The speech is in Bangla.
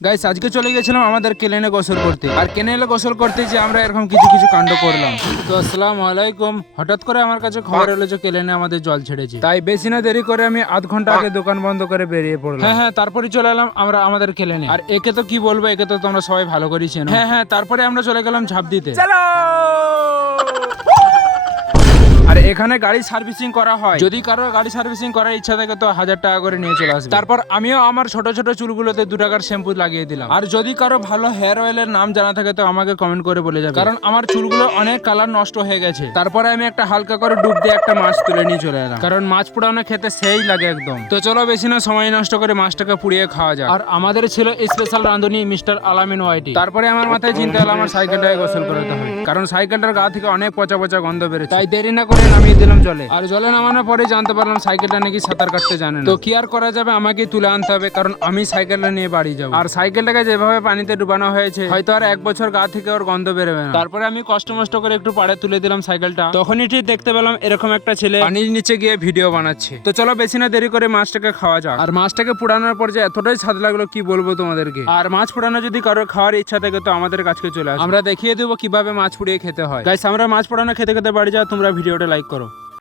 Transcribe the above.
গাইস আজকে চলে গেছিলাম আমাদের কেনেলে গোসল করতে। আর কেনেলে গোসল করতে যে আমরা এরকম কিছু কিছু কাণ্ড করলাম। তো আসসালামু আলাইকুম। হঠাৎ করে আমার কাছে খবর এলো যে কেনেলে আমাদের জল ছেড়েছে। তাই বেশি না দেরি করে আমি আধ ঘন্টা আগে দোকান বন্ধ করে বেরিয়ে পড়লাম। হ্যাঁ, তারপরে চলে এলাম আমরা আমাদের কেনেলে। আর একে তো কি বলবো, একে তো তোমরা সবাই ভালো করেই চেনো। হ্যাঁ, তারপরে আমরা চলে গেলাম ঝাঁপ দিতে। চলো। আর এখানে গাড়ি সার্ভিসিং করা হয়। যদি কারো গাড়ি সার্ভিসিং করার ইচ্ছা থাকে তো 1000 টাকা করে নিয়ে চলে আসবে। তারপর আমিও আমার ছোট ছোট চুলগুলোতে 2 টাকার শ্যাম্পু লাগিয়ে দিলাম। আর যদি কারো ভালো হেয়ার অয়েলের নাম জানা থাকে তো আমাকে কমেন্ট করে বলে যাবে, কারণ আমার চুলগুলো অনেক কালার নষ্ট হয়ে গেছে। তারপরে আমি একটা হালকা করে ডুব দিয়ে একটা মাছ তুলে নিয়ে চলে এলাম, কারণ মাছ পোড়ানো খেতে সেই লাগে একদম। তো চলো বেশি না সময় নষ্ট করে মাছটাকে পুড়িয়ে খাওয়া যায়। আর আমাদের ছিল স্পেশাল রাঁধুনি মিস্টার আলামিন ওয়াইটি। তারপরে আমার মাথায় চিন্তা হলো আমার সাইকেলটাকে গোসল করাতে হবে, কারণ সাইকেলটার গা থেকে অনেক পচা পচা গন্ধ বেরোচ্ছে। তাই দেরি না করে নামিয়ে দিলাম জলে। আর জলে নামানোর পরে জানতে পারলাম সাইকেলটা নাকি সাঁতার কাটতে জানে না। তো কি আর করা যাবে, আমাকে তুলে আনতে হবে, কারণ আমি সাইকেলটা নিয়ে বাড়ি যাবো। আর সাইকেলটাকে যেভাবে পানিতে ডুবানো হয়েছে হয়তো আর 1 বছর গা থেকে ওর গন্ধ বেরোবে না। তারপরে আমি কষ্ট মষ্ট করে একটু পাড়ে তুলে দিলাম সাইকেলটা। তখনই ঠিক দেখতে পেলাম এরকম একটা ছেলে পানির নিচে গিয়ে ভিডিও বানাচ্ছে। তো চলো বেশি না দেরি করে মাছটাকে খাওয়া যাক। আর মাছটাকে পুড়ানোর পর যে এতটাই স্বাদ লাগলো কি বলবো তোমাদেরকে। আর মাছ পোড়ানো যদি কারো খাওয়ার ইচ্ছা থাকে তো আমাদের কাছে চলে আসো, আমরা দেখিয়ে দেবো কিভাবে মাছ পুড়িয়ে খেতে হয়। গাইস আমরা মাছ পোড়ানো খেতে খেতে বাড়ি যাও, তোমরা ভিডিওটা লাইক করো।